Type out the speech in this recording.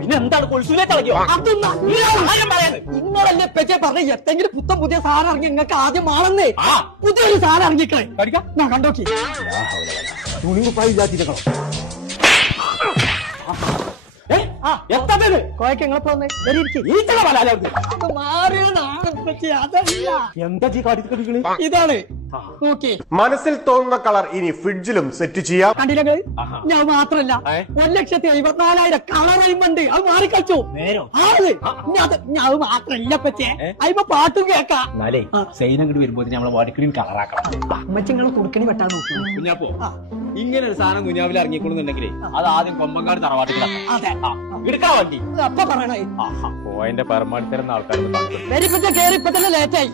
പിന്നെന്താണ് കൊൽസൂലേക്ക് കളിക്കോ? നിങ്ങളല്ലേ പെച്ചെ പറഞ്ഞ എത്തെങ്കിലും പുത്തൻ പുതിയ സാധനം ഇറങ്ങി നിങ്ങൾക്ക് ആദ്യം മാറുന്നേ പുതിയൊരു സാധനം ഇറങ്ങിക്കളെ ഞാൻ കണ്ടോക്കി ഇതാണ് മനസ്സിൽ തോന്നുന്ന കളർ ഇനി ഫ്രിഡ്ജിലും സെറ്റ് ചെയ്യാം. കണ്ടില്ല ഞാൻ മാത്രല്ല 1,54,000 കളർ അയിമുണ്ട്. അത് മാറിക്കളിച്ചു ഞാൻ മാത്രല്ല പറ്റേ അയിമ പാട്ടും കേക്കാം. സൈനങ്ങോട്ട് വരുമ്പോ നമ്മളെ വടക്കിനും കളറാക്കണം. അമ്മച്ചിങ്ങളെ കുടുക്കണി വെട്ടാൻ നോക്കും. കുഞ്ഞാപ്പോ ഇങ്ങനെ ഒരു സാധനം കുഞ്ഞാവിൽ ഇറങ്ങിക്കൊള്ളുന്നുണ്ടെങ്കിലേ അത് ആദ്യം കൊമ്പങ്കാട് തറവാട്ടിലാണ്. അതെ എടുക്കാൻ വണ്ടി അപ്പൊ പറയണേ പോയിന്റെ പരമാവധി തരുന്ന ആൾക്കാർ കേറി ഇപ്പൊ തന്നെ ലേറ്റായി.